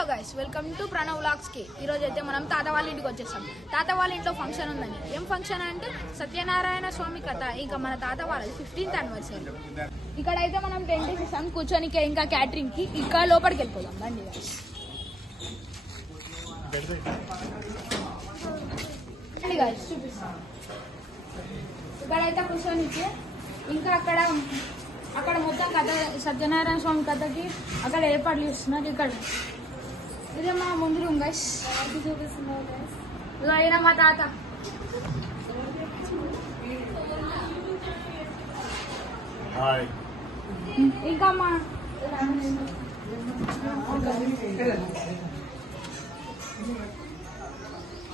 Hello guys, welcome to Pranav vlogs కి. ఈరోజు అయితే మనం తాత వాళ్ళ ఇంటికి వచ్చేసాం. తాత వాళ్ళ ఇంట్లో ఫంక్షన్ ఉందని. ఏం ఫంక్షన్ అంటే సత్యనారాయణ స్వామి కథ. ఇంకా మన తాత వాళ్ళది 15th యానివర్సరీ. ఇక్కడ అయితే మనం టెంట్ వేసేసాం కూర్చొనికి, ఇంకా క్యాటరింగ్ కి. ఇక్కడ లోపలికి వెళ్ళిపోదాం బండి గైస్ చూపిస్తాం. ఇక్కడైతే కూర్చొనికి, ఇంకా అక్కడ మొత్తం కథ, సత్యనారాయణ స్వామి కథకి అక్కడ ఏర్పాట్లు చేస్తున్నారు. ఇక్కడ ఇదే మా ముందు రూమ్ గైస్ చూపిస్తున్నారు గైస్. ఇదో అయినా మా తాత. ఇంకా మా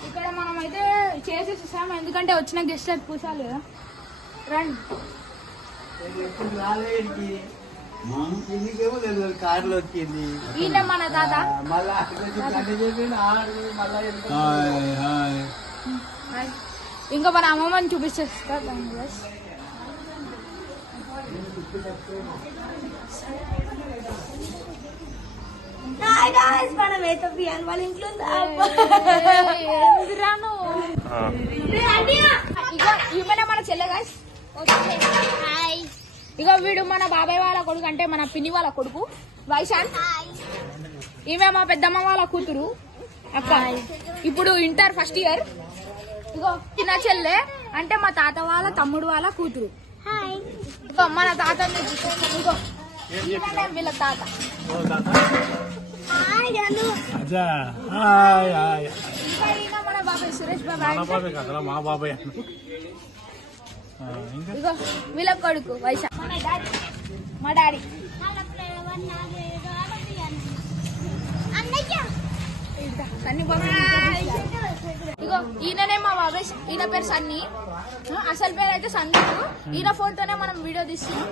ఇక్కడ మనం అయితే చేసేసాము, ఎందుకంటే వచ్చిన గెస్ట్ అయితే కూర్చోాలి కదా. రండి. ఈయన మన తాత. ఇంకా మన అమ్మమ్మని చూపించేస్తా. వాళ్ళ ఇంట్లో ఈమె మన చెల్లె గాయస్. ఇక వీడు మన బాబాయ్ వాళ్ళ కొడుకు, అంటే మన పిన్ని వాళ్ళ కొడుకు వైశాల్. ఈమె మా పెద్దమ్మ వాళ్ళ కూతురు అక్క, ఇప్పుడు ఇంటర్ ఫస్ట్ ఇయర్. ఇగో చిన్న చెల్లె అంటే మా తాత వాళ్ళ తమ్ముడు వాళ్ళ కూతురు. ఇగో మన తాత ఇగో వీళ్ళ తాత. ఇంకా ఈయన మన బాబాయ్ సురేష్ బాబాయ్. ఇగో వీళ్ళ కొడుకు వైశాఖ్, మా డాడీ. ఇగో ఈయననే మా బాబాయ్. ఈయన పేరు సన్నీ, అసలు పేరు అయితే సందీప్. ఈయన ఫోన్తోనే మనం వీడియో తీస్తున్నాం.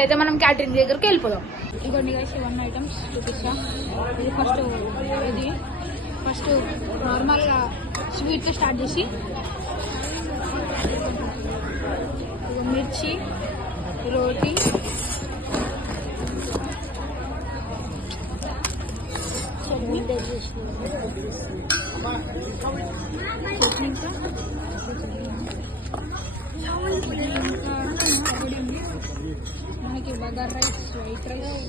అయితే మనం క్యాటరింగ్ దగ్గరికి వెళ్ళిపోదాం. ఇవన్నీ గైస్, ఇవన్నీ ఐటమ్స్ చూపిస్తా. ఇది ఫస్ట్ నార్మల్గా స్వీట్తో స్టార్ట్ చేసి, మిర్చి, రోటీ, చట్నీ, మనకి బగార్ రైస్, వైట్ రైస్.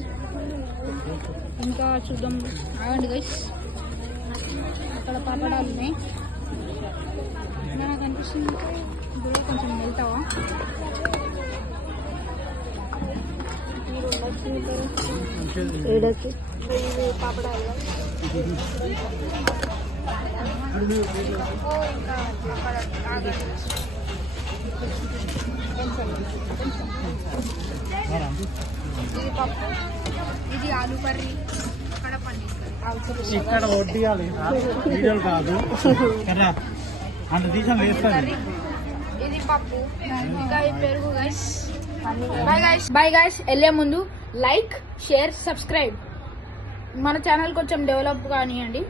ఇంకా చూద్దాం, ఆగండి గైస్. అక్కడ పాపడాలు ఉన్నాయి. నాకు అనిపిస్తుంది ఇందులో కొంచెం వెళ్తావా. పాపడాలు ఇది పప్పు, ఇది ఆలు కర్రీ, ఇక్కడ పన్నీర్ కర్రీ. ఇక్కడ వడ్డీయాలి కాదు, ఇది పప్పు, ఇంకా ఈ పెరుగు గైస్. Bye guys. వెళ్ళే ముందు లైక్, షేర్, సబ్స్క్రైబ్. మన ఛానల్ కొంచెం డెవలప్ కానివ్వండి.